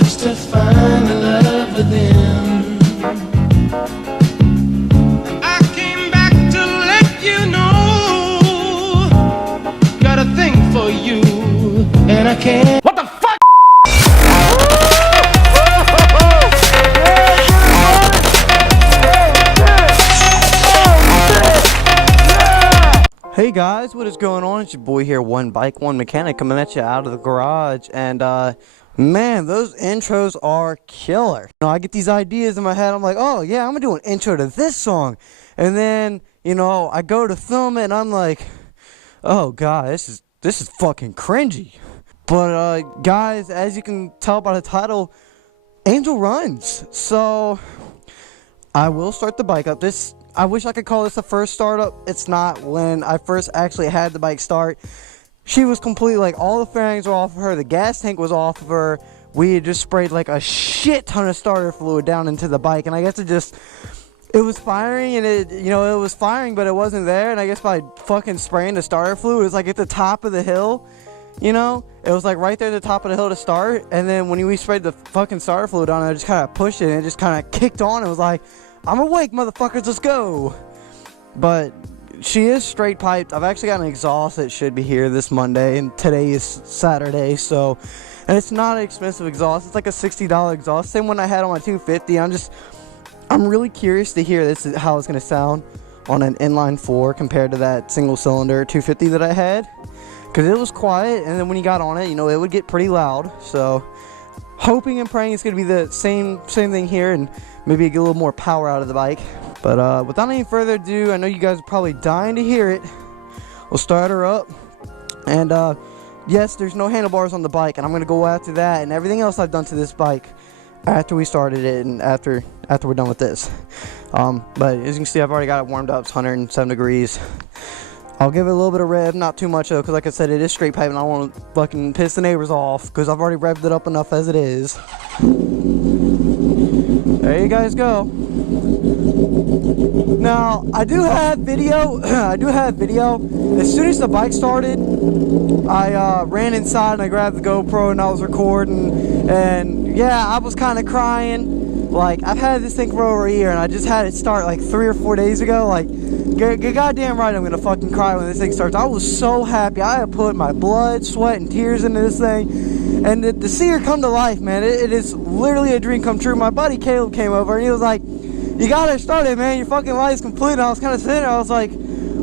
search to find the love within. I came back to let you know, got a thing for you, and I can't. What the fuck? Hey guys, what is going on? It's your boy here, One Bike, One Mechanic, coming at you out of the garage. And man, those intros are killer. You know, I get these ideas in my head. I'm like, oh yeah, I'm gonna do an intro to this song. And then, you know, I go to film it and I'm like, oh god, this is fucking cringy. But guys, as you can tell by the title, Angel runs. So I will start the bike up. I wish I could call this the first startup. It's not. When I first actually had the bike start, she was completely, like, all the fairings were off of her, the gas tank was off of her. We had just sprayed like a shit ton of starter fluid down into the bike, and I guess it was firing, and it was firing, but it wasn't there. And I guess by fucking spraying the starter fluid, it was like at the top of the hill. You know, it was like right there at the top of the hill to start, and then when we sprayed the fucking starter fluid on it, I just kind of pushed it, and it just kind of kicked on. It was like, I'm awake, motherfuckers, let's go. But she is straight piped. I've actually got an exhaust that should be here this Monday, and today is Saturday, so, and it's not an expensive exhaust. It's like a $60 exhaust, same one I had on my 250. I'm really curious to hear this is how it's going to sound on an inline 4 compared to that single cylinder 250 that I had, because it was quiet, and then when you got on it, you know, it would get pretty loud. So hoping and praying it's going to be the same thing here, and maybe get a little more power out of the bike. But without any further ado, I know you guys are probably dying to hear it. We'll start her up. And yes, there's no handlebars on the bike, and I'm going to go after that and everything else I've done to this bike after we started it and after we're done with this. But as you can see, I've already got it warmed up. It's 107 degrees. I'll give it a little bit of rev, not too much though, because like I said, it is straight pipe and I don't want to fucking piss the neighbors off, because I've already revved it up enough as it is. There you guys go. Now, I do have video. As soon as the bike started, I ran inside and I grabbed the GoPro and I was recording. And yeah, I was kind of crying. Like, I've had this thing for over a year and I just had it start like 3 or 4 days ago. Like, you're goddamn right I'm gonna fucking cry when this thing starts. I was so happy. I have put my blood, sweat, and tears into this thing. And to see her come to life, man, it is literally a dream come true. My buddy Caleb came over and he was like, you got her started, man. Your fucking life's complete. And I was kind of sitting there. I was like,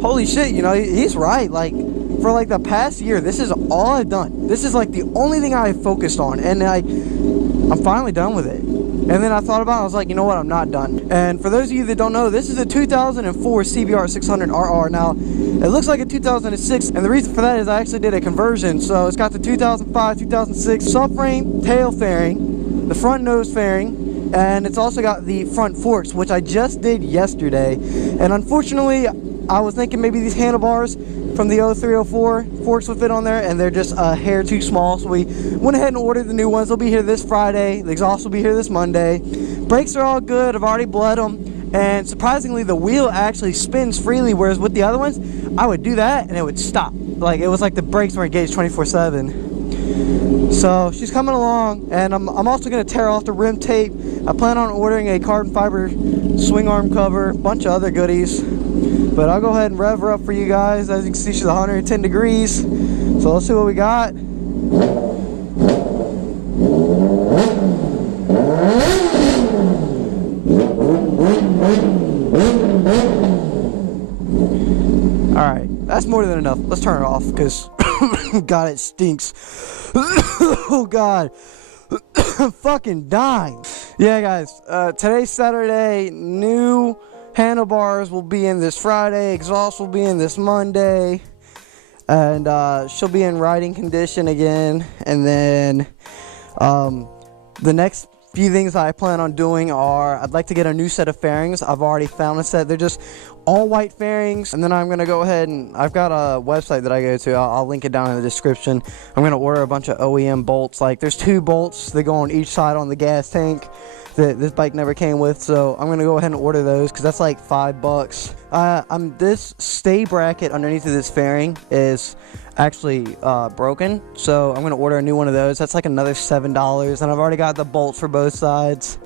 holy shit, you know, he's right. Like, for like the past year, this is all I've done. This is like the only thing I have focused on. And I'm finally done with it. And then I thought about it, I was like, you know what, I'm not done. And for those of you that don't know, this is a 2004 CBR 600RR. Now, it looks like a 2006, and the reason for that is I actually did a conversion. So it's got the 2005, 2006 subframe tail fairing, the front nose fairing, and it's also got the front forks, which I just did yesterday. And unfortunately, I was thinking maybe these handlebars from the 0304 forks would fit on there, and they're just a hair too small, so we went ahead and ordered the new ones. They'll be here this Friday. The exhaust will be here this Monday. Brakes are all good. I've already bled them, and surprisingly the wheel actually spins freely, whereas with the other ones I would do that and it would stop. Like, it was like the brakes were engaged 24/7. So she's coming along, and I'm also going to tear off the rim tape. I plan on ordering a carbon fiber swing arm cover, a bunch of other goodies. But I'll go ahead and rev her up for you guys. As you can see, she's 110 degrees. So let's see what we got. Alright, that's more than enough. Let's turn it off, because God, it stinks. Oh God. I'm fucking dying. Yeah guys, today's Saturday. New handlebars will be in this Friday, exhaust will be in this Monday, and she'll be in riding condition again. And then the next few things I plan on doing are, I'd like to get a new set of fairings. I've already found a set. They're just all white fairings. And then I'm gonna go ahead and I've got a website that I go to. I'll link it down in the description. I'm gonna order a bunch of OEM bolts. Like, there's 2 bolts that go on each side on the gas tank that this bike never came with, so I'm gonna go ahead and order those, because that's like $5. This stay bracket underneath of this fairing is actually broken, so I'm gonna order a new one of those. That's like another $7, and I've already got the bolts for both sides.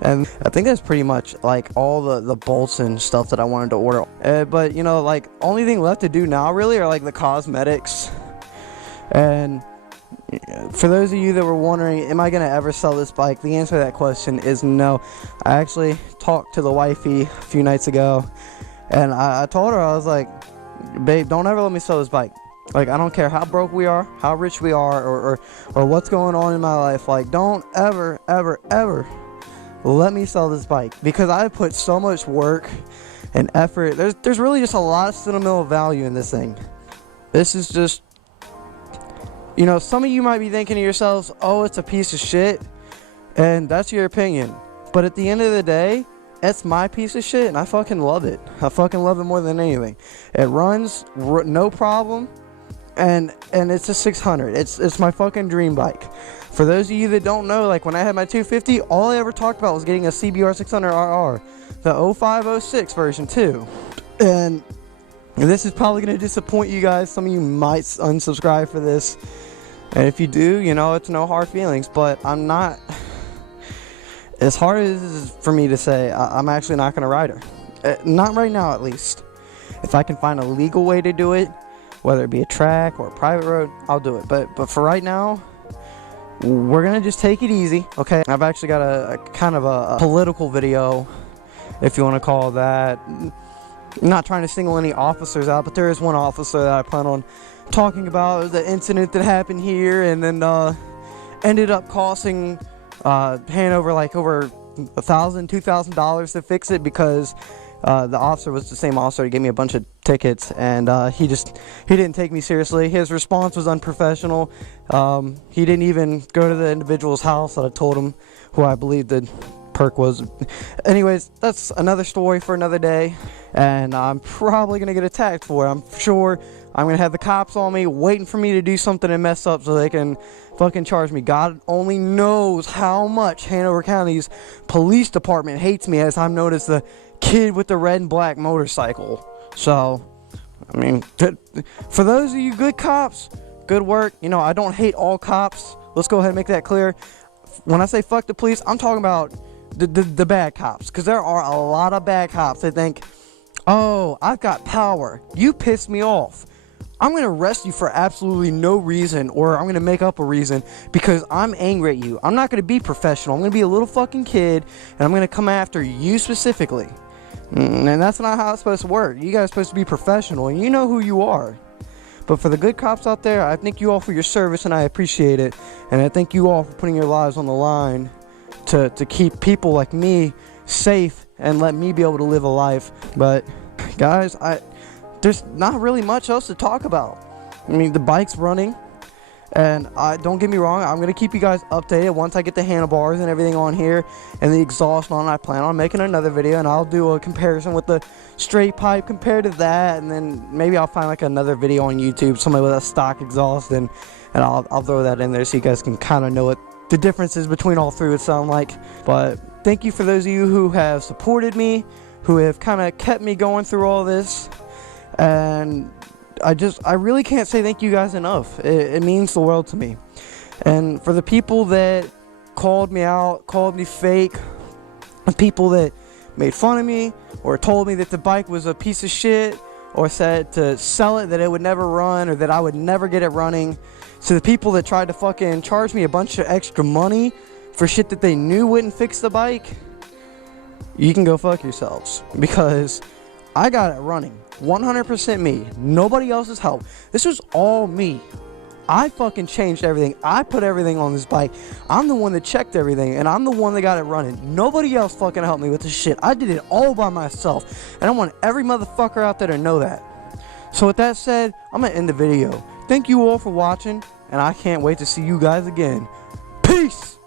And I think that's pretty much like all the bolts and stuff that I wanted to order. But you know, like, only thing left to do now really are like the cosmetics. And for those of you that were wondering, am I gonna ever sell this bike, the answer to that question is no. I actually talked to the wifey a few nights ago, and I told her, I was like, babe, don't ever let me sell this bike. Like, I don't care how broke we are, how rich we are, or what's going on in my life. Like, don't ever let me sell this bike, because I put so much work and effort. There's really just a lot of sentimental value in this thing. This is just, you know, some of you might be thinking to yourselves, oh, it's a piece of shit, and that's your opinion. But at the end of the day, it's my piece of shit, and I fucking love it. I fucking love it more than anything. It runs no problem, and it's a 600. It's my fucking dream bike. For those of you that don't know, like, when I had my 250, all I ever talked about was getting a CBR 600RR, the 0506 version too. And this is probably going to disappoint you guys. Some of you might unsubscribe for this, and if you do, you know, it's no hard feelings. But I'm not, as hard as it is for me to say, I'm actually not going to ride her. Not right now, at least. If I can find a legal way to do it, whether it be a track or a private road, I'll do it. But for right now, we're gonna just take it easy, okay? I've actually got a kind of a political video, if you want to call that. I'm not trying to single any officers out, but there is one officer that I plan on talking about, the incident that happened here, and then ended up costing Hanover like over $1,000, $2,000 to fix it, because the officer was the same officer who gave me a bunch of tickets, and he didn't take me seriously. His response was unprofessional. He didn't even go to the individual's house that I told him who I believed the perk was. Anyways, that's another story for another day, and I'm probably gonna get attacked for it. I'm sure I'm gonna have the cops on me waiting for me to do something and mess up so they can fucking charge me. God only knows how much Hanover County's police department hates me, as I'm known as the kid with the red and black motorcycle. So, I mean, for those of you good cops, good work. You know, I don't hate all cops. Let's go ahead and make that clear. When I say fuck the police, I'm talking about the bad cops, because there are a lot of bad cops that think, oh, I've got power, you piss me off, I'm gonna arrest you for absolutely no reason, or I'm gonna make up a reason because I'm angry at you. I'm not gonna be professional. I'm gonna be a little fucking kid, and I'm gonna come after you specifically. And that's not how it's supposed to work. You guys are supposed to be professional, and you know who you are. But for the good cops out there, I thank you all for your service, and I appreciate it. And I thank you all for putting your lives on the line to keep people like me safe and let me be able to live a life. But guys, there's not really much else to talk about. I mean, the bike's running, and don't get me wrong, I'm gonna keep you guys updated once I get the handlebars and everything on here and the exhaust on. I plan on making another video, and I'll do a comparison with the straight pipe compared to that, and then maybe I'll find like another video on YouTube, somebody with a stock exhaust, and I'll throw that in there so you guys can kind of know what the differences between all three would sound like. But thank you for those of you who have supported me, who have kind of kept me going through all this. And I really can't say thank you guys enough. It means the world to me. And for the people that called me out, called me fake, and people that made fun of me or told me that the bike was a piece of shit, or said to sell it, that it would never run, or that I would never get it running, so the people that tried to fucking charge me a bunch of extra money for shit that they knew wouldn't fix the bike, you can go fuck yourselves, because I got it running. 100% me. Nobody else's help. This was all me. I fucking changed everything. I put everything on this bike. I'm the one that checked everything, and I'm the one that got it running. Nobody else fucking helped me with this shit. I did it all by myself, and I want every motherfucker out there to know that. So with that said, I'm gonna end the video. Thank you all for watching, and I can't wait to see you guys again. Peace!